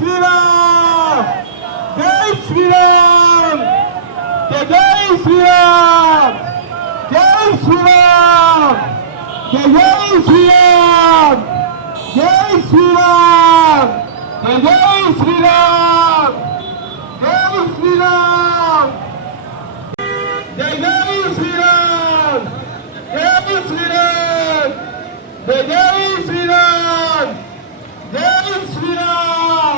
శ్రీరామ్ జై శ్రీరామ్ జై శ్రీరామ్ జై శ్రీరామ్ జై శ్రీరామ్ జై శ్రీరామ్ జై శ్రీరామ్ జై శ్రీరామ్ జై శ్రీరామ్ జై శ్రీరామ్ జై శ్రీరామ్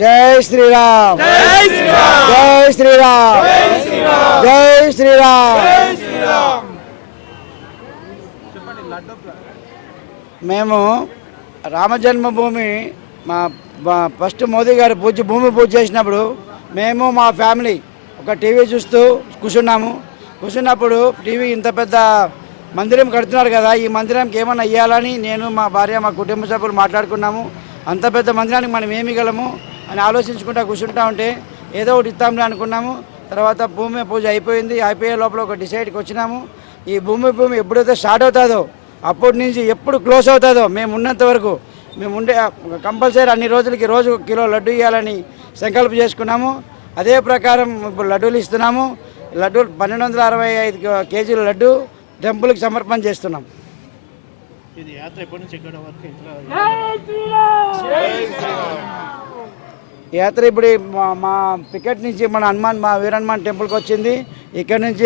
జై శ్రీరామ్ జై శ్రీరామ్ జై శ్రీరామ్ జై శ్రీరామ్ జై శ్రీరామ్. మేము రామజన్మభూమి మా ఫస్ట్ మోదీ గారు భూమి పూజ చేసినప్పుడు మేము మా ఫ్యామిలీ ఒక టీవీ చూస్తూ కూర్చున్నప్పుడు టీవీ ఇంత పెద్ద మందిరం కడుతున్నారు కదా, ఈ మందిరానికి ఏమన్నా ఇవ్వాలని నేను మా భార్య మా కుటుంబ సభ్యులు మాట్లాడుకున్నాము. అంత పెద్ద మందిరానికి మనం ఏమి గలము అని ఆలోచించుకుంటా కూర్చుంటా ఉంటే ఏదో ఒకటి ఇస్తాంలే అనుకున్నాము. తర్వాత భూమి పూజ అయిపోయే లోపల ఒక డిసైడ్కి వచ్చినాము. ఈ భూమి ఎప్పుడైతే స్టార్ట్ అవుతుందో అప్పటి నుంచి ఎప్పుడు క్లోజ్ అవుతుందో మేము ఉన్నంత వరకు మేము కంపల్సరీ అన్ని రోజులకి రోజు కిలో లడ్డు ఇవ్వాలని సంకల్పం చేసుకున్నాము. అదే ప్రకారం ఇప్పుడు లడ్డూలు ఇస్తున్నాము. లడ్డూలు 1265 కేజీల లడ్డు టెంపుల్కి సమర్పణ చేస్తున్నాం. యాత్ర ఇప్పుడు మా పికెట్ నుంచి మన మా వీరహనుమాన్ టెంపుల్కి వచ్చింది. ఇక్కడ నుంచి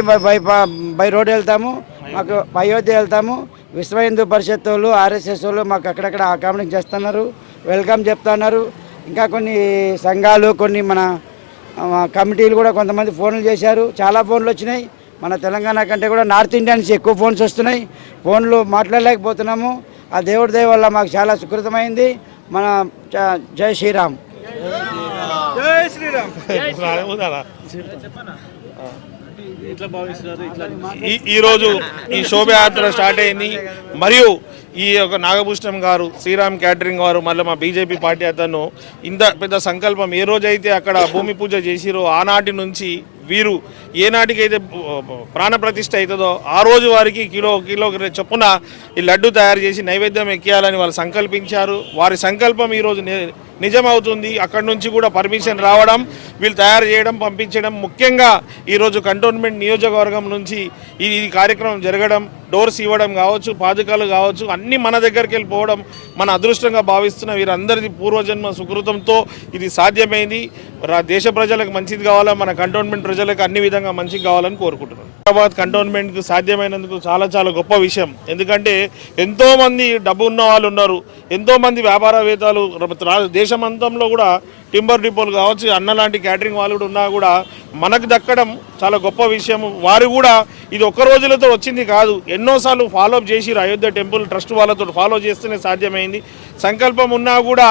బై రోడ్ వెళ్తాము, మాకు అయోధ్య వెళ్తాము. విశ్వ హిందూ పరిషత్ వాళ్ళు ఆర్ఎస్ఎస్ వాళ్ళు మాకు అక్కడక్కడ అకామిడేట్ చేస్తున్నారు, వెల్కమ్ చెప్తున్నారు. ఇంకా కొన్ని సంఘాలు కొన్ని మన కమిటీలు కూడా కొంతమంది ఫోన్లు చేశారు. చాలా ఫోన్లు వచ్చినాయి. మన తెలంగాణ కంటే కూడా నార్త్ ఇండియా నుంచి ఎక్కువ ఫోన్స్ వస్తున్నాయి. ఫోన్లు మాట్లాడలేకపోతున్నాము. ఆ దేవుడి దయ వల్ల మాకు చాలా సుకృతమైంది. మన జై శ్రీరామ్. జై శ్రీరామ్. ఈరోజు ఈ శోభయాత్ర స్టార్ట్ అయింది. మరియు ఈ యొక్క నాగభూషణం గారు, శ్రీరామ్ క్యాటరింగ్ వారు, మళ్ళీ మా బీజేపీ పార్టీ అతను ఇంత పెద్ద సంకల్పం ఏ రోజైతే అక్కడ భూమి పూజ చేసిరో ఆనాటి నుంచి వీరు ఏనాటికైతే ప్రాణ ప్రతిష్ఠ అవుతుందో ఆ రోజు వారికి కిలో చొప్పున ఈ లడ్డు తయారు చేసి నైవేద్యం ఎక్కియాలని వాళ్ళు సంకల్పించారు. వారి సంకల్పం ఈరోజు నిజమవుతుంది. అక్కడి నుంచి కూడా పర్మిషన్ రావడం, వీళ్ళు తయారు చేయడం, పంపించడం, ముఖ్యంగా ఈరోజు కంటోన్మెంట్ నియోజకవర్గం నుంచి ఈ కార్యక్రమం జరగడం, డోర్స్ ఇవ్వడం కావచ్చు, పాదుకాలు కావచ్చు, అన్నీ మన దగ్గరికి వెళ్ళిపోవడం మన అదృష్టంగా భావిస్తున్న వీరందరిది పూర్వజన్మ సుకృతంతో ఇది సాధ్యమైంది. దేశ ప్రజలకు మంచిది కావాలా, మన కంటోన్మెంట్ ప్రజలకు అన్ని విధంగా మంచిది కావాలని కోరుకుంటున్నాను. హైదరాబాద్ కంటోన్మెంట్కి సాధ్యమైనందుకు చాలా చాలా గొప్ప విషయం. ఎందుకంటే ఎంతోమంది డబ్బు ఉన్న వాళ్ళు ఉన్నారు, ఎంతోమంది వ్యాపారవేత్తలు దేశమంతంలో కూడా టింబర్ డిపోలు కావచ్చు, అన్న లాంటి క్యాటరింగ్ వాళ్ళు కూడా ఉన్నా కూడా మనకు దక్కడం చాలా గొప్ప విషయం. వారు కూడా ఇది ఒక్క రోజులతో వచ్చింది కాదు, ఎన్నోసార్లు ఫాలోఅప్ చేసిరు. అయోధ్య టెంపుల్ ట్రస్ట్ వాళ్ళతో ఫాలో చేస్తేనే సాధ్యమైంది. సంకల్పం ఉన్నా కూడా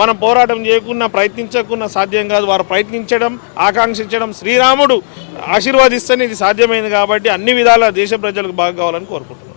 మనం పోరాటం చేయకుండా, ప్రయత్నించకుండా సాధ్యం కాదు. వారు ప్రయత్నించడం, ఆకాంక్షించడం, శ్రీరాముడు ఆశీర్వాదిస్తేనే ఇది సాధ్యమైంది. కాబట్టి అన్ని విధాల దేశ ప్రజలకు బాగా కావాలని కోరుకుంటున్నాను.